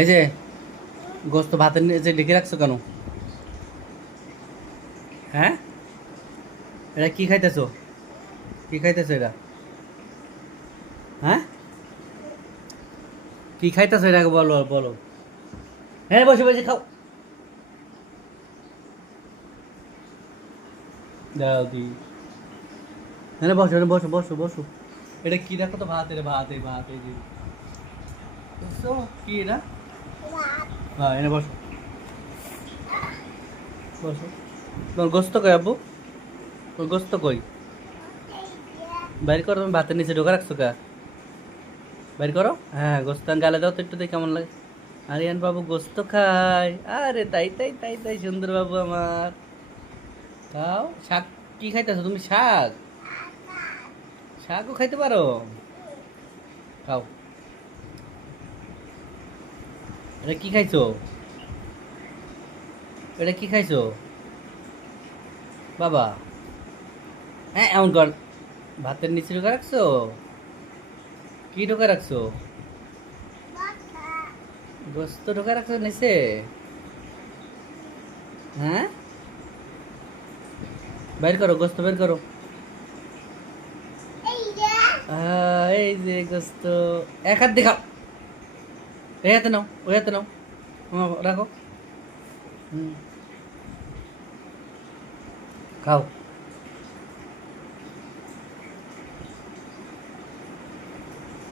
এই যে গোস্ত ভাতের নিচে ঢেকে রাখছো কেন? হ্যাঁ, এটা কি খাইতেছো? কি খাইতেছো এটা? হ্যাঁ, কি খাইতেছো এটাকে বলো বলো। হ্যাঁ, বসে বসে খাও। দাও দি। হ্যাঁ, বসো বসো বসো বসো। এটা কি দেখো তো, ভাত, এটা ভাত, এই ভাত, এই যে বুঝছো কি এটা? হ্যাঁ, এনে বসো বসো। তোমার গোস্ত কই আব্বু? তোর গোস্ত কই? বাইর করো, তুমি ভাতের নিচে ঢোকা রাখছো কা? বাইর করো। হ্যাঁ, গোস্ত গালে দাও তো একটু, দেখি কেমন লাগে। আরিয়ান বাবু গোস্ত খায়, আরে তাই তাই তাই তাই, সুন্দর বাবু আমার। খাও শাক। কি খাইতেছো তুমি? শাক? শাকও খাইতে পারো? খাও। এটা কি খাইছো? এটা কি খাইছো বাবা? হ্যাঁ, এমন কর। ভাতের নিচে ঢোকা রাখছো? কি ঢোকা রাখছো? গোস্ত ঢোকা রাখছো নিচে? হ্যাঁ, বের করো, গোস্ত বের করো। এই যে গোস্ত। এক হাত দেখাও। এই হাতে নাও, ওই হাতে নাও। রাখো। হুম, খাও।